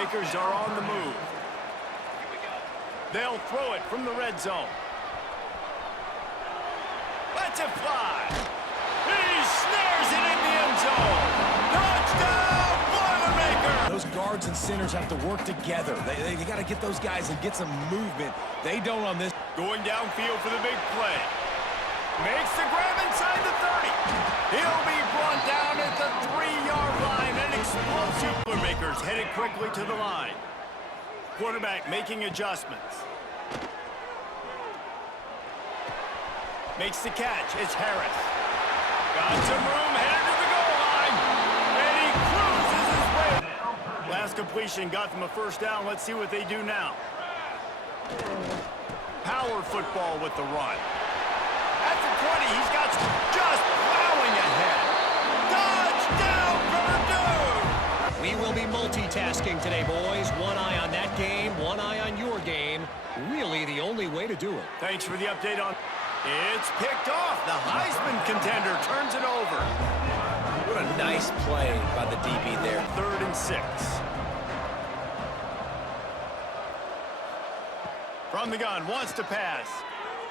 Boilermakers are on the move. They'll throw it from the red zone. Let's it fly. He snares it in the end zone. Touchdown, Boilermakers! Those guards and centers have to work together. They got to get those guys and get some movement. They don't on this. Going downfield for the big play. Makes the grab inside the 30. He'll be brought down at the 3-yard line. An explosive. Boilermakers headed quickly to the line. Quarterback making adjustments. Makes the catch. It's Harris. Got some room, headed to the goal line. And he cruises his way. Last completion got them a first down. Let's see what they do now. Power football with the run. At the 20, he's got just plowing ahead. Touchdown, Purdue! We will be multitasking today, boys. One eye on that game, one eye on your game. Really the only way to do it. Thanks for the update on... It's picked off. The Heisman contender turns it over. What a nice play by the DB there. 3rd and 6. From the gun, wants to pass.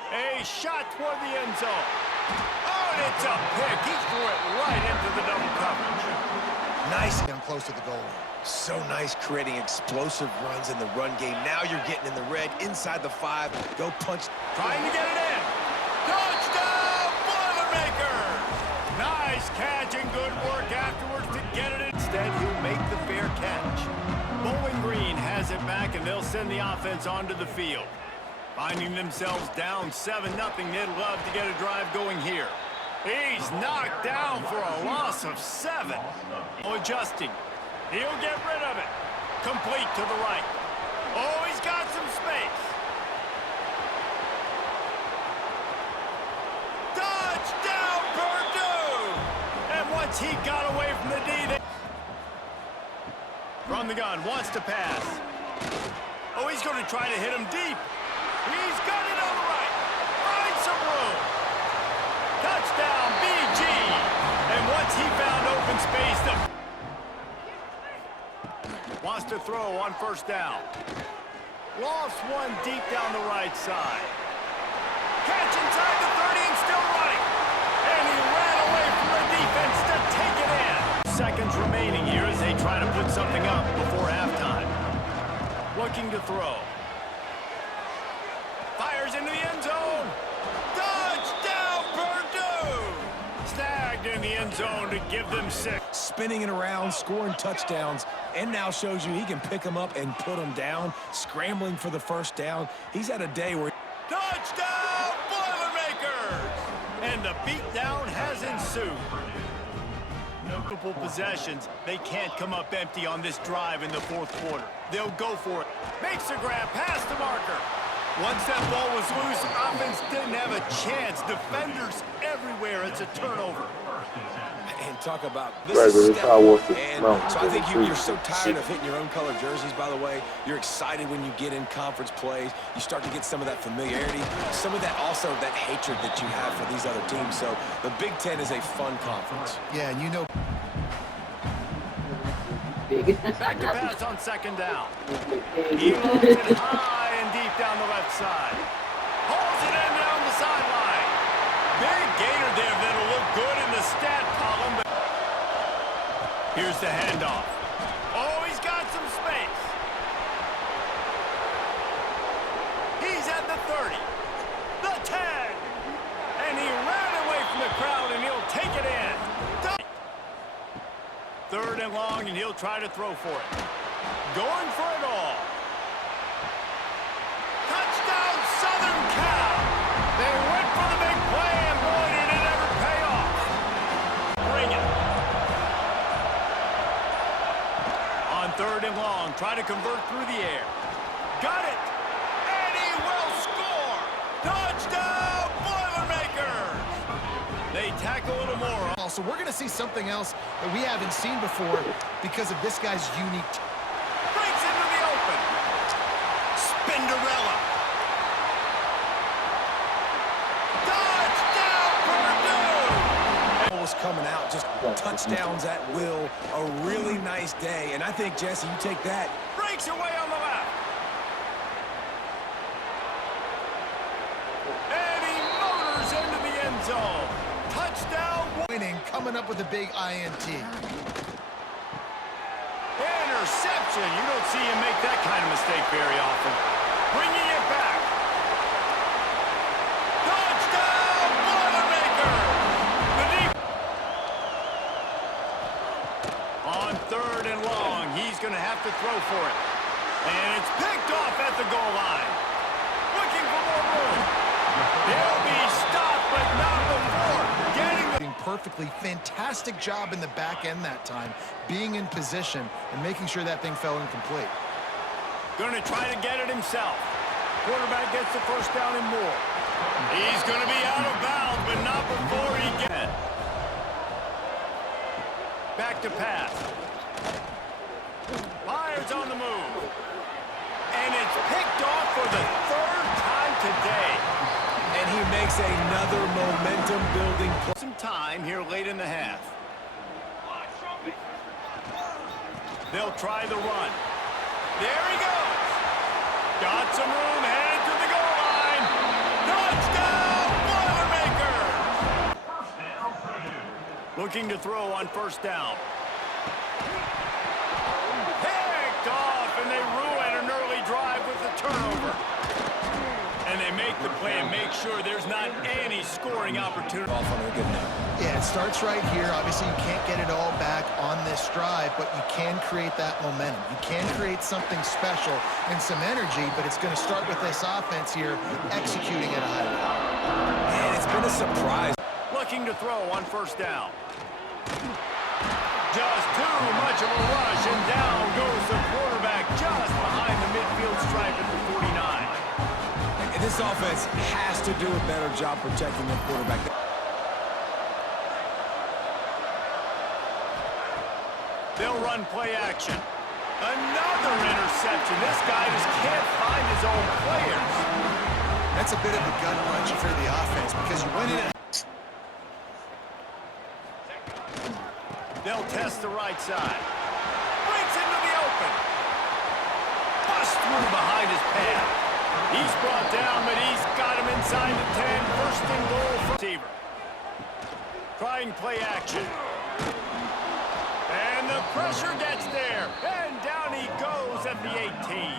A shot toward the end zone. Oh, and it's a pick. He threw it right into the double coverage. Nice down close to the goal line. So nice creating explosive runs in the run game. Now you're getting in the red inside the 5. Go punch. Trying to get it in. Touchdown, Boilermakers! Nice catch and good work afterwards to get it. Instead, he'll make the fair catch. Bowling Green has it back, and they'll send the offense onto the field. Finding themselves down 7-0, they'd love to get a drive going here. He's knocked down for a loss of 7. Adjusting. He'll get rid of it. Complete to the right. Oh, he's got some space. Touchdown, Purdue! And once he got away from the D, from the gun, wants to pass. Oh, he's going to try to hit him deep. He's got it on the right. Finds some room. Touchdown, BG. And once he found open space, wants to throw on first down. Lost one deep down the right side. Catch inside the 30 and still running. And he ran away from the defense to take it in. Seconds remaining here as they try to put something up before halftime. Looking to throw. Fires into the end zone. Touchdown, Purdue! Snagged in the end zone to give them 6. Spinning it around, scoring touchdowns, and now shows you he can pick them up and put them down, scrambling for the first down. He's had a day where... Touchdown, Boilermakers! And the beatdown has ensued. Multiple possessions. They can't come up empty on this drive in the 4th quarter. They'll go for it. Makes the grab past the marker. Once that ball was loose, offense didn't have a chance. Defenders everywhere. It's a turnover. And talk about this is how and so I think you're so tired of hitting your own color jerseys, by the way. You're excited when you get in conference plays. You start to get some of that familiarity, some of that also that hatred that you have for these other teams. So the Big Ten is a fun conference. Yeah, and you know. Back to pass on 2nd down. He loads it high and deep down the left side. Pulls it in down the sideline. Big gainer there that'll look good in the stat column. But here's the handoff. Oh, he's got some space. He's at the 30. The 10. And he ran away from the crowd, and he'll take it in. 3rd and long, and he'll try to throw for it. Going for it all. Touchdown, Southern Cal. They went for the big play, and boy, did it ever pay off. Bring it. On 3rd and long, try to convert through the air. Got it. And he will score. Touchdown, Boilermakers. They tack a little more. So we're going to see something else that we haven't seen before because of this guy's unique. Breaks into the open. Spinderella. Touchdown, Purdue! else coming out. Just touchdowns at will. A really nice day. And I think, Jesse, you take that. Breaks away on the left. And he motors into the end zone. Touchdown. Winning, coming up with a big INT. Interception. You don't see him make that kind of mistake very often. Bringing it back. Touchdown, Boilermaker. On 3rd and long, he's going to have to throw for it. And it's picked off at the goal line. Looking for more room. He'll be stopped, but not before getting the... Perfectly fantastic job in the back end that time, being in position and making sure that thing fell incomplete. Going to try to get it himself. Quarterback gets the first down and more. He's going to be out of bounds, but not before he gets it. Back to pass. Myers on the move. And it's picked off for the 3rd time today. And he makes another momentum-building play. Some time here late in the half. They'll try the run. There he goes. Got some room, headed to the goal line. Touchdown, Boilermakers! Looking to throw on 1st down. Picked off, and they ruin an early drive with the turnover. And they make the play and make sure there's not any scoring opportunity. Off on a good note. Yeah, it starts right here. Obviously, you can't get it all back on this drive, but you can create that momentum. You can create something special and some energy, but it's going to start with this offense here executing at a high level. And it's been a surprise. Looking to throw on 1st down. Just too much of a rush, and down goes the quarterback just behind the midfield stripe at the 49. And this offense has to do a better job protecting their quarterback. They'll run play action. Another interception. This guy just can't find his own players. That's a bit of a gut punch for the offense because you win it. They'll test the right side. Breaks into the open. Bust through behind his pad. He's brought down, but he's got him inside the 10. 1st and goal for receiver. Trying play action. And the pressure gets there. And down he goes at the 18.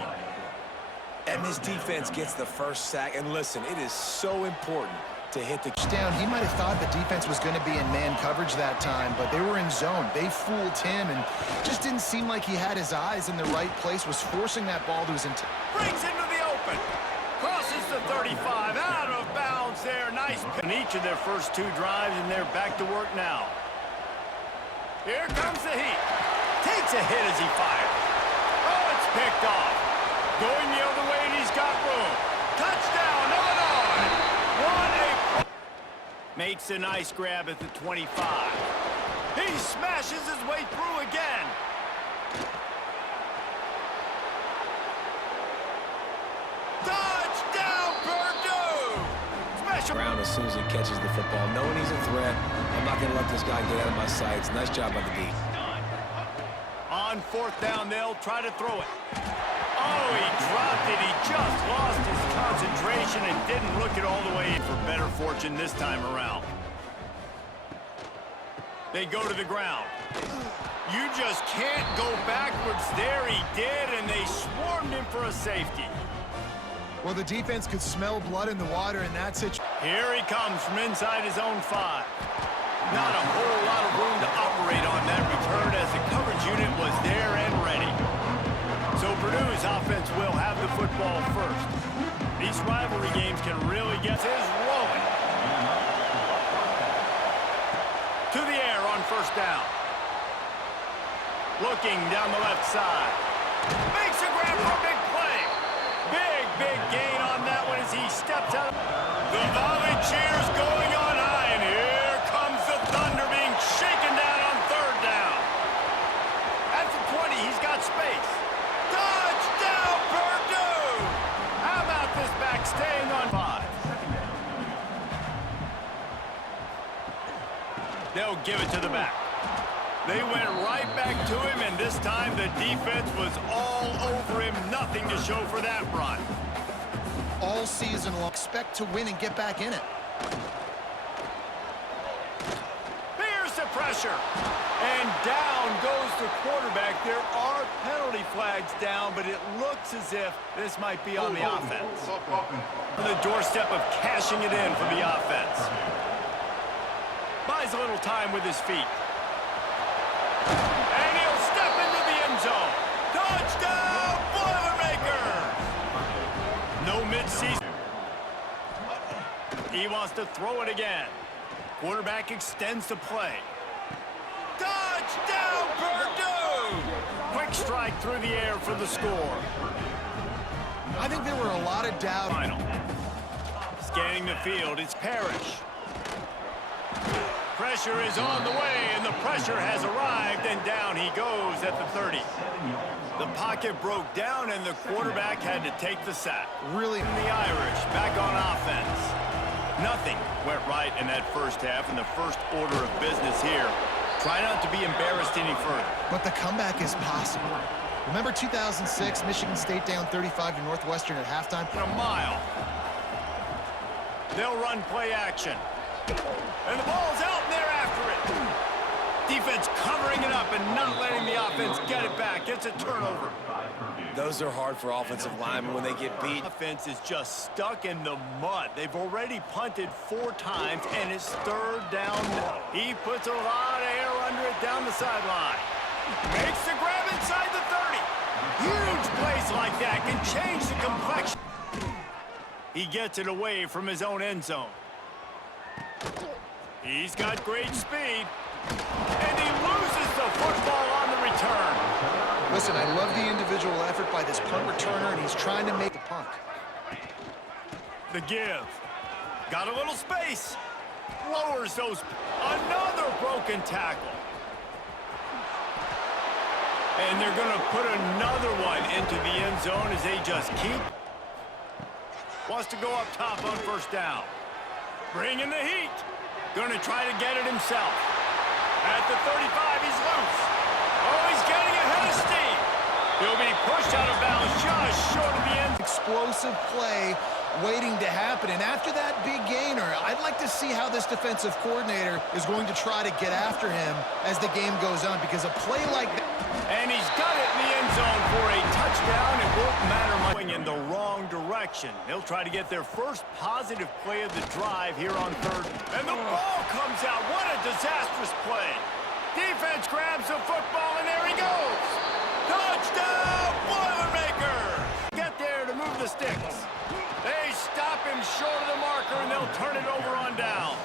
And this defense gets the 1st sack. And listen, it is so important to hit the Down. He might have thought the defense was going to be in man coverage that time, but they were in zone. They fooled him and just didn't seem like he had his eyes in the right place, was forcing that ball to his intent. Brings into the open. Crosses the 35. Out of bounds there. Nice pick. In each of their first 2 drives, and they're back to work now. Here comes the heat. Takes a hit as he fires. Oh, it's picked off. Going the other way, and he's got room. Touchdown, Illinois. What a... Makes a nice grab at the 25. He smashes his way through again. Touchdown, Purdue! Special... ground as soon as he catches the football. Knowing he's a threat, I'm not going to let this guy get out of my sights. Nice job by the D. On 4th down, they'll try to throw it. Oh, he dropped it. He just lost his concentration and didn't look it all the way in for better fortune this time around. They go to the ground. You just can't go backwards. There he did, and they swarmed him for a safety. Well, the defense could smell blood in the water in that situation. Here he comes from inside his own 5. Not a whole lot of room to operate on that return as the coverage unit was there and ready. So Purdue's offense will have the football first. These rivalry games can really get his rolling. To the air on 1st down. Looking down the left side. Makes a grab for a big play. Big gain on that one as he steps out. The volley cheers going on high, and here comes the thunder being shaken down on 3rd down. At the 20, he's got space. Touchdown, Purdue! How about this back staying on 5? They'll give it to the back. They went right back to him, and this time the defense was all over him. Nothing to show for that run. All season long, expect to win and get back in it. Here's the pressure. And down goes the quarterback. There are penalty flags down, but it looks as if this might be on the offense. On the doorstep of cashing it in for the offense. Buys a little time with his feet. And he'll step into the end zone. Touchdown, Boilermakers! No midseason. He wants to throw it again. Quarterback extends the play. Touchdown, Purdue! Quick strike through the air for the score. I think there were a lot of doubt. Final. Scanning the field, it's Parrish. Pressure is on the way, and the pressure has arrived, and down he goes at the 30. The pocket broke down, and the quarterback had to take the sack. Really, The Irish back on offense. Nothing went right in that first half, and the first order of business here. Try not to be embarrassed any further. but the comeback is possible. Remember 2006, Michigan State down 35 to Northwestern at halftime? A mile. They'll run play action. And the ball's out, and they're after it. Defense covering it up and not letting the offense get it back. It's a turnover. Those are hard for offensive linemen when they get beat. Offense is just stuck in the mud. They've already punted 4 times, and it's third down. He puts a lot of air under it down the sideline. Makes the grab inside the 30. Huge plays like that can change the complexion. He gets it away from his own end zone. He's got great speed. And he loses the football on the return. Listen, I love the individual effort by this punt returner, and he's trying to make the punt. The give. Got a little space. Lowers those. Another broken tackle. And they're going to put another one into the end zone as they just keep. Wants to go up top on first down. Bring in the heat. Going to try to get it himself. At the 35, he's loose. Oh, he's getting ahead of steam. He'll be pushed out of bounds just short of the end. Explosive play waiting to happen. And after that big gainer, I'd like to see how this defensive coordinator is going to try to get after him as the game goes on, because a play like that. And he's got it in the end zone for a touchdown. It won't matter much in the wrong direction. They'll try to get their first positive play of the drive here on third. And the ball comes out. What a disastrous play. Defense grabs the football, and there he goes. Touchdown, Boilermakers! Get there to move the sticks. They stop him short of the marker, and they'll turn it over on downs.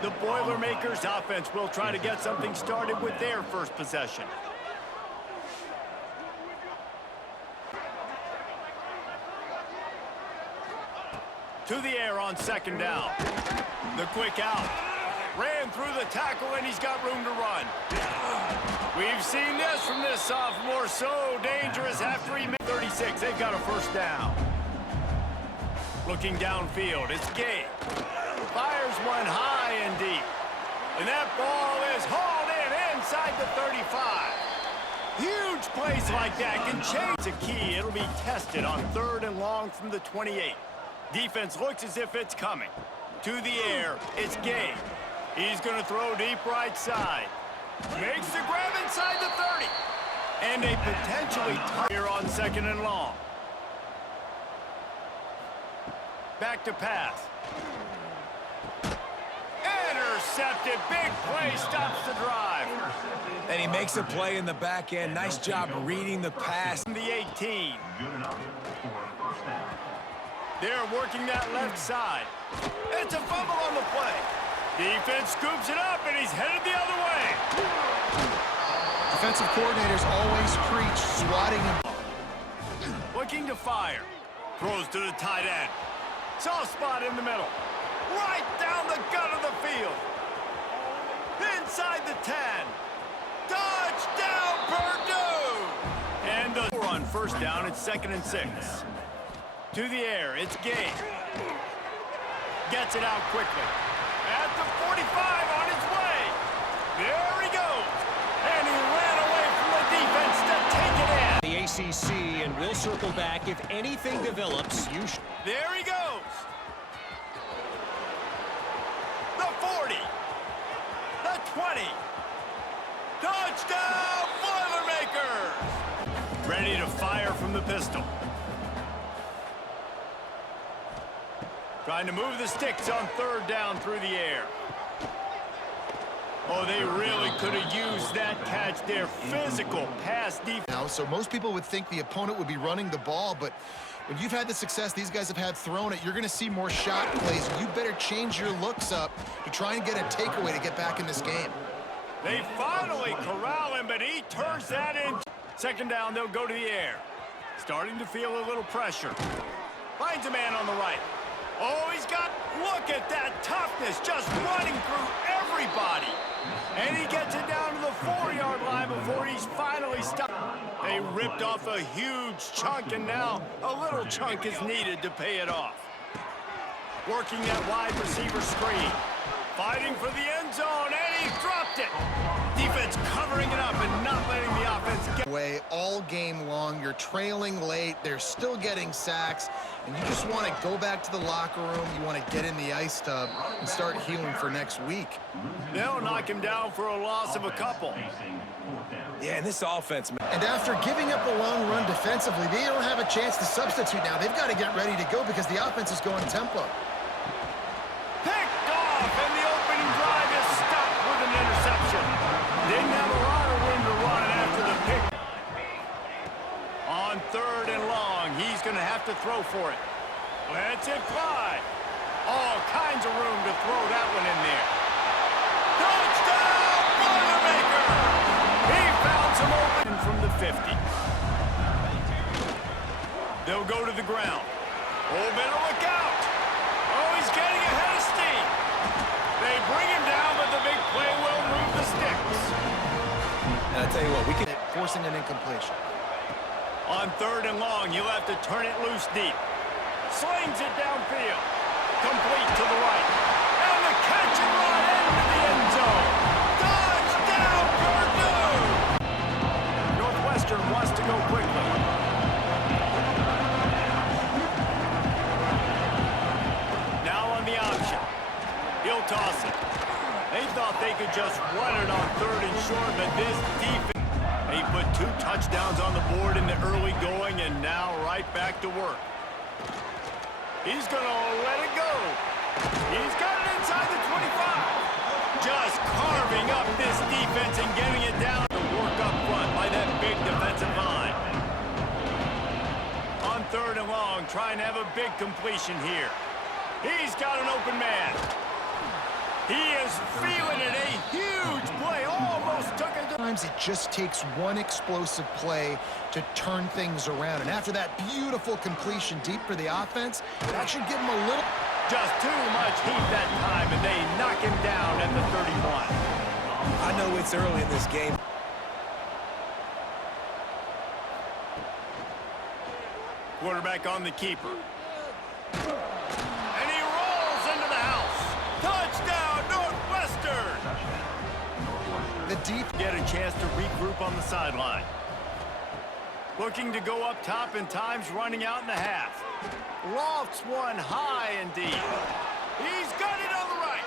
The Boilermakers offense will try to get something started with their first possession. To the air on second down. The quick out. Ran through the tackle, and he's got room to run. We've seen this from this sophomore. So dangerous after he made 36. They've got a first down. Looking downfield, it's Gabe. Fires one high and deep. And that ball is hauled in inside the 35. Huge plays like that can change the key. It'll be tested on third and long from the 28. Defense looks as if it's coming. To the air, it's Gabe. He's going to throw deep right side. Makes the grab inside the 30. And a potentially tough here on second and long. Back to pass. Intercepted. Big play stops the drive. And he makes a play in the back end. Nice job reading the pass. The 18. They're working that left side. It's a fumble on the play. Defense scoops it up, and he's headed the other way. Defensive coordinators always preach swatting him. Looking to fire. Throws to the tight end. Soft spot in the middle. Right down the gut of the field. Inside the 10. Touchdown, Purdue! And the on first down, it's 2nd and 6. To the air, it's Gabe. Gets it out quickly. At the 45 on his way. ACC, and we'll circle back if anything develops. There he goes. The 40. The 20. Touchdown, Boilermakers! Ready to fire from the pistol. Trying to move the sticks on third down through the air. Oh, they really could have used that catch there. Physical pass defense. Now, so most people would think the opponent would be running the ball, but when you've had the success these guys have had throwing it, you're going to see more shot plays. You better change your looks up to try and get a takeaway to get back in this game. They finally corral him, but he turns that in. Second down, they'll go to the air. Starting to feel a little pressure. Finds a man on the right. Oh, he's got, look at that toughness, just running through everybody. And he gets it down to the 4-yard line before he's finally stopped. They ripped off a huge chunk, and now a little chunk is needed to pay it off. Working that wide receiver screen. Fighting for the end zone, and he dropped it. Defense covering it up and not letting the offense get away all game long. You're trailing late. They're still getting sacks, and you just want to go back to the locker room. You want to get in the ice tub and start healing for next week. They'll knock him down for a loss of a couple. Yeah, and this offense, man. And after giving up a long run defensively, they don't have a chance to substitute now. They've got to get ready to go because the offense is going tempo. Picked off, and the opening drive is stopped with an interception. Didn't have a lot of room to run after the pick. On third and long, he's going to have to throw for it. Lets it fly. All kinds of room to throw that one in there. Touchdown, Boilermaker! He found some open from the 50. They'll go to the ground. Oh, better look out. Oh, he's getting ahead of steam. They bring him down, but the big play will move the sticks. And I tell you what, we can... Forcing an incompletion. On third and long, you'll have to turn it loose deep. Slings it downfield. Complete to the right. And the catch and run into the end zone. Touchdown, Purdue! Northwestern wants to go quickly. Now on the option. He'll toss it. They thought they could just run it on third and short, but this defense... They put 2 touchdowns on the board in the early going, and now right back to work. He's going to let it go. He's got it inside the 25. Just carving up this defense and getting it down to work up front by that big defensive line. On third and long, trying to have a big completion here. He's got an open man. He is feeling it. A huge play. Almost took it. Sometimes it just takes one explosive play to turn things around. And after that beautiful completion deep for the offense, that should give them a little... Just too much heat that time, and they knock him down at the 31. I know it's early in this game. Quarterback on the keeper. And he rolls into the house. Touchdown, Northwestern! The deep... Get a chance to regroup on the sideline. Looking to go up top, and time's running out in the half. Lofts one high and deep. He's got it on the right.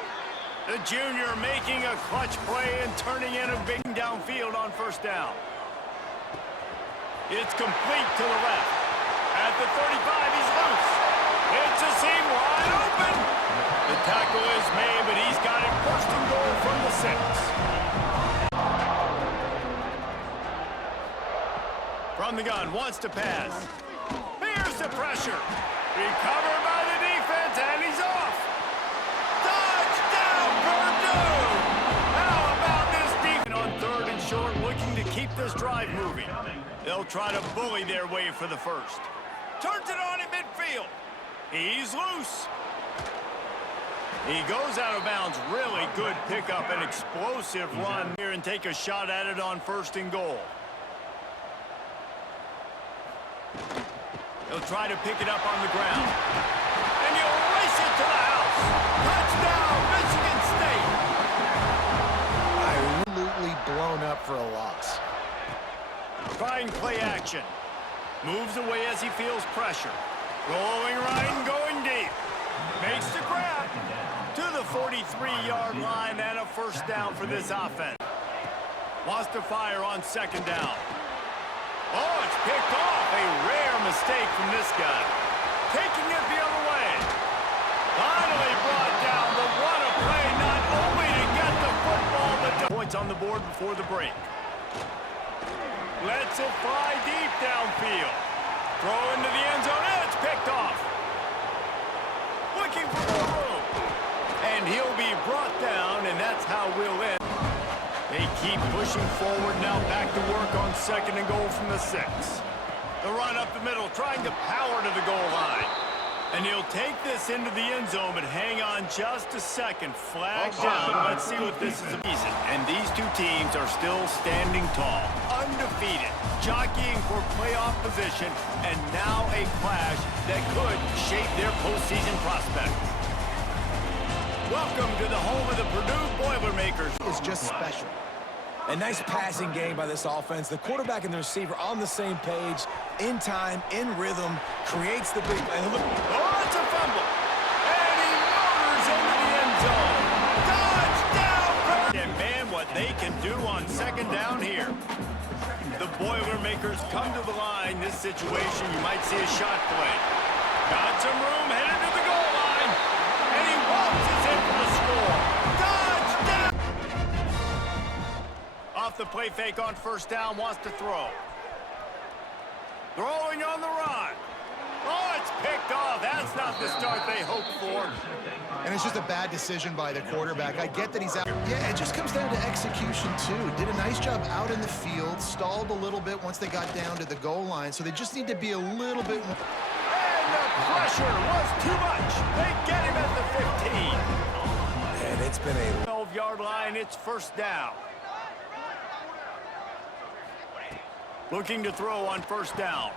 The junior making a clutch play and turning in a big downfield on first down. It's complete to the left. At the 35, he's loose. It's a seam wide open. The tackle is made, but he's got it first and goal from the 6. From the gun, wants to pass. Here's the pressure. Recovered by the defense, and he's off. Touchdown, Purdue! How about this defense on third and short, looking to keep this drive moving? They'll try to bully their way for the first. Turns it on in midfield. He's loose. He goes out of bounds. Really good pickup, an explosive run here, and take a shot at it on first and goal. He'll try to pick it up on the ground. And he'll race it to the house. Touchdown, Michigan State. Absolutely blown up for a loss. Trying play action. Moves away as he feels pressure. Rolling right and going deep. Makes the grab to the 43-yard line and a first down for this offense. Wants to fire on second down. Oh, it's picked off. A rare mistake from this guy. Taking it the other way. Finally brought down, but what a play, not only to get the football, but the points on the board before the break. Lets it fly deep downfield. Throw into the end zone, and it's picked off. Looking for more room. And he'll be brought down, and that's how we'll end. They keep pushing forward, now back to work on second and goal from the 6. The run up the middle, trying to power to the goal line. And he'll take this into the end zone, but hang on just a second. Flag down. Let's see what this is about. And these two teams are still standing tall, undefeated, jockeying for playoff position, and now a clash that could shape their postseason prospects. Welcome to the home of the Purdue Boilermakers. It's just special. A nice passing game by this offense. The quarterback and the receiver on the same page, in time, in rhythm, creates the big play. Oh, it's a fumble. And he motors into the end zone. Touchdown! And man, what they can do on second down here. The Boilermakers come to the line. This situation, you might see a shot play. Got some room, headed to the goal line. And he waltzes in for the score. Touchdown! Off the play fake on first down, wants to throw. Throwing on the run. Oh, it's picked off. That's not the start they hoped for. And it's just a bad decision by the quarterback. I get that he's out. Yeah, it just comes down to execution, too. Did a nice job out in the field, stalled a little bit once they got down to the goal line, so they just need to be a little bit more. And the pressure was too much. They get him at the 15. And it's been a 12-yard line, it's first down. Looking to throw on first down.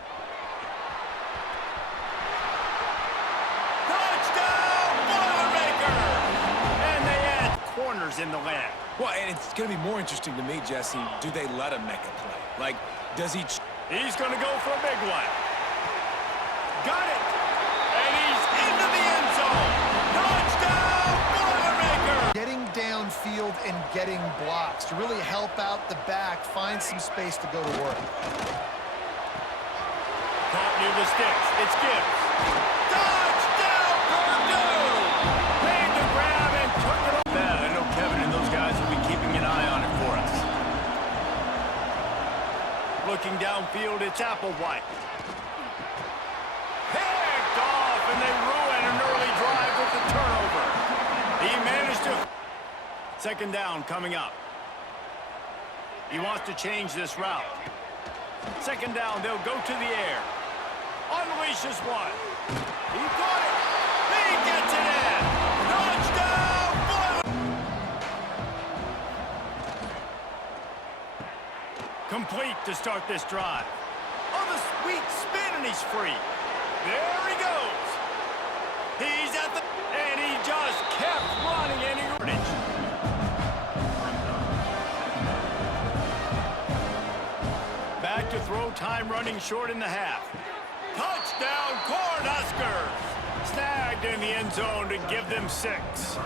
Touchdown, Boilermakers! And they add corners in the land. well, and it's going to be more interesting to me, Jesse. Do they let him make a play? Like, does he? He's going to go for a big one. Got it. And he's into the end zone. Touchdown, Boilermakers! Getting downfield and getting blocks to really help out the back, find some space to go to work. Caught near the sticks. It's Gibbs. Touchdown, Purdue! Made the grab and took it off. I know Kevin and those guys will be keeping an eye on it for us. Looking downfield, it's Applewhite. Picked off, and they ruin an early drive with the turnover. He managed to... Second down coming up. He wants to change this route. Second down, they'll go to the air. Unleashes one. He got it. He gets it in. Touchdown, Boilermakers! Complete to start this drive. On the sweet spin, and he's free. There he goes. He's at the... And he just kept running and he... Back to throw, time running short in the half. Touchdown, Cornhuskers! Snagged in the end zone to give them 6.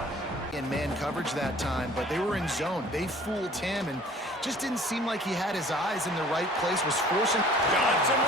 In man coverage that time, but they were in zone. They fooled him and just didn't seem like he had his eyes in the right place, was forcing... Got some